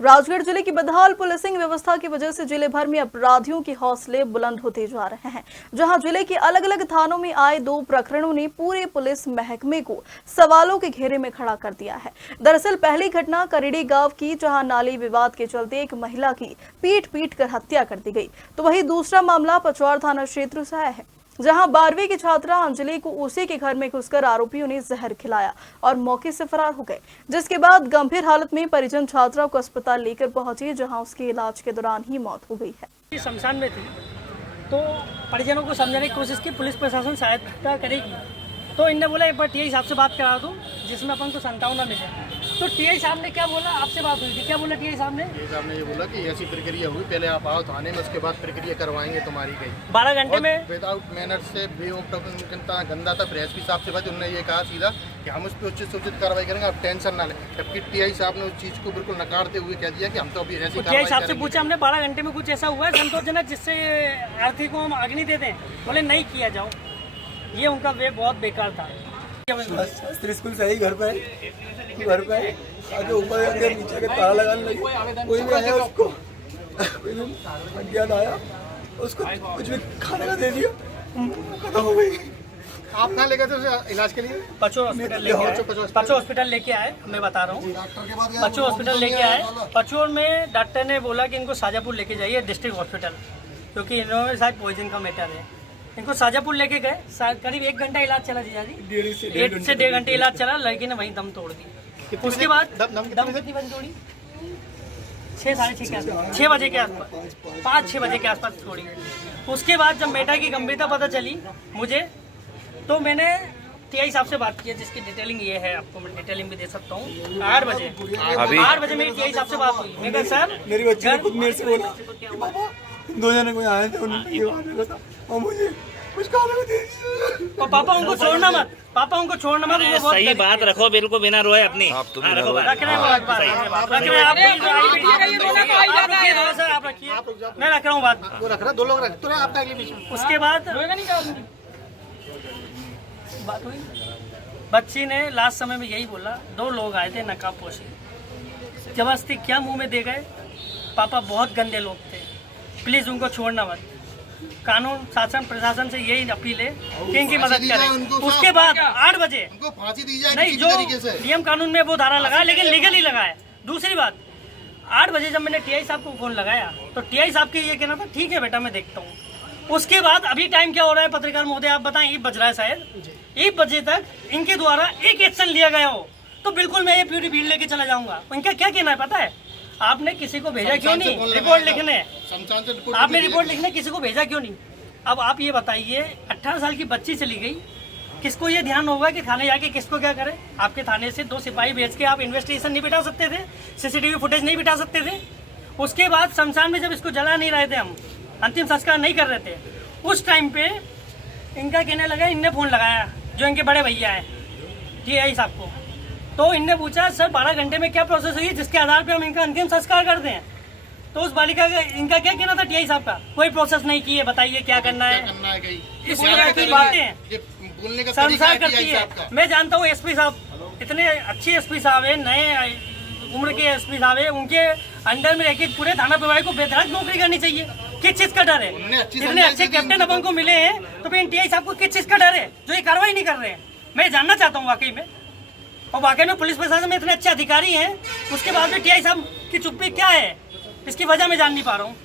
राजगढ़ जिले की बदहाल पुलिसिंग व्यवस्था की वजह से जिले भर में अपराधियों के हौसले बुलंद होते जा रहे हैं। जहां जिले के अलग अलग थानों में आए 2 प्रकरणों ने पूरे पुलिस महकमे को सवालों के घेरे में खड़ा कर दिया है। दरअसल पहली घटना करेड़ी गांव की, जहां नाली विवाद के चलते एक महिला की पीट कर हत्या कर दी गई, तो वहीं दूसरा मामला पचौर थाना क्षेत्र से आया है, जहां 12वीं की छात्रा अंजलि को उसी के घर में घुसकर आरोपियों ने जहर खिलाया और मौके से फरार हो गए, जिसके बाद गंभीर हालत में परिजन छात्रा को अस्पताल लेकर पहुंचे, जहां उसके इलाज के दौरान ही मौत हो गई है। शमशान में थी तो परिजनों को समझाने की कोशिश की, पुलिस प्रशासन सहायता करेगी, तो इनने बोला एक बार टीआई साहब से बात करा दूं जिसमें अपन को संतावना मिले। तो टीआई साहब ने क्या बोला, आपसे बात हुई थी, क्या बोला टीआई साहब ने? ये बोला कि ऐसी प्रक्रिया हुई, पहले आप आओ थाने में, उसके बाद प्रक्रिया करवाएंगे तुम्हारी। गई 12 घंटे में विदाउट मैनर से गंदा था। एसपी साहब से बात, उन्होंने ये कहा सीधा कि हम उस पर उचित कार्रवाई करेंगे, आप टेंशन ना लें। जबकि टीआई साहब ने उस चीज़ को बिल्कुल नकारते हुए कह दिया कि हम तो अभी ऐसी टीआई साहब से पूछा हमने 12 घंटे में कुछ ऐसा हुआ है संतोषजनक जिससे आर्थिक को हम अग्नि दे दें? बोले नहीं किया जाओ। ये उनका वे बहुत बेकार था। स्कूल से ही घर पे आगे ऊपर आगे नीचे के ताला लगाने लगी, कोई भी आया उसको अज्ञात आया, उसको कुछ भी खाने का दे दिया, खत्म हो गई। आप कहाँ ले गए थे उसे इलाज के लिए? पचौर हॉस्पिटल लेके आए, मैं बता रहा हूँ। पचौर हॉस्पिटल लेके आए। पचौर में डॉक्टर ने बोला कि इनको शाजापुर लेके जाइए डिस्ट्रिक्ट हॉस्पिटल, क्योंकि इन्होंने शायद पॉइजन का मैटर है। इनको शाजापुर लेके गए, करीब 1 घंटा इलाज चला जीजा जी, 1 से 1.5 घंटे इलाज चला, लड़की ने वहीं दम तोड़ दी। उसके बाद दम कितनी बजे तोड़ी? 6 साढ़े 6 के आसपास, 6 बजे के आसपास, 5-6 बजे के आसपास तोड़ी। उसके बाद जब मेटा की गंभीरता पता चली मुझे, तो मैंने टीआई साहब से बात की, जिसकी डिटेलिंग ये है, आपको मैं डिटेलिंग भी दे सकता हूँ। 8 बजे मेरी टीआई साहब से बात हुई। मैं कहा सर, मेरी बच्ची ने खुद मेरे से बोला कि पापा 2 जने कोई आए थे, उन्होंने ये बात था और मुझे कुछ खाने को दे दिया। और पापा उनको छोड़ना मत, पापा उनको छोड़ना मत। वो सही बात रखो, बिल्कुल बिना रोए अपनी। रख रहे हैं आप, रखिए, मैं रख रहा हूँ बात। वो रख रहा, 2 लोग रख, तो आपका अगले बीच में। उसके बाद बात हुई, बच्ची ने लास्ट समय में यही बोला, 2 लोग आए थे नकाबपोशी, जबरदस्ती क्या मुंह में दे गए। पापा बहुत गंदे लोग थे, प्लीज उनको छोड़ना मत। कानून शासन प्रशासन से यही अपील है कि इनकी मदद करें। उसके बाद 8 बजे उनको फांसी दी जाए नहीं, जो नियम कानून में वो धारा लगा, लेकिन लीगली लगाया। दूसरी बात, 8 बजे जब मैंने टीआई साहब को फोन लगाया, तो टीआई साहब के ये कहना था ठीक है बेटा मैं देखता हूँ। उसके बाद अभी टाइम क्या हो रहा है पत्रकार महोदय, आप बताएं? 1 बज रहा है शायद, 1 बजे तक इनके द्वारा एक एक्शन लिया गया हो तो बिल्कुल मैं ये पूरी भीड़ लेके चला जाऊंगा। इनका क्या कहना है पता है? आपने किसी को भेजा क्यों नहीं रिपोर्ट लिखने? आपने रिपोर्ट लिखने किसी को भेजा क्यों नहीं? अब आप ये बताइए, 18 साल की बच्ची चली गई, किसको ये ध्यान होगा कि थाने जाके किसको क्या करे? आपके थाने से 2 सिपाही भेज के आप इन्वेस्टिगेशन नहीं बिठा सकते थे? सीसीटीवी फुटेज नहीं बिठा सकते थे? उसके बाद शमशान में जब इसको जला नहीं रहे थे, हम अंतिम संस्कार नहीं कर रहे थे, उस टाइम पे इनका कहने लगा, इनने फोन लगाया जो इनके बड़े भैया है टीआई साहब को, तो इनने पूछा सर 12 घंटे में क्या प्रोसेस हुई जिसके आधार पे हम इनका अंतिम संस्कार करते हैं? तो उस बालिका का इनका क्या कहना था टीआई साहब का? कोई प्रोसेस नहीं की है, बताइए क्या करना है। इस तरह की बातें संसार करती है। मैं जानता हूँ एसपी साहब इतने अच्छे एसपी साहब है, नए उम्र के एसपी साहब है, उनके अंडर में रहकर पूरे थाना प्रभारी को बेहतरीन नौकरी करनी चाहिए। किस चीज का डर है? इतने अच्छे कैप्टन अपन को मिले हैं, तो फिर टीआई साहब को किस चीज का डर है जो ये कार्रवाई नहीं कर रहे हैं? मैं जानना चाहता हूँ वाकई में। और वाकई में पुलिस प्रशासन में इतने अच्छे अधिकारी हैं, उसके बाद भी टीआई साहब की चुप्पी क्या है, इसकी वजह मैं जान नहीं पा रहा हूँ।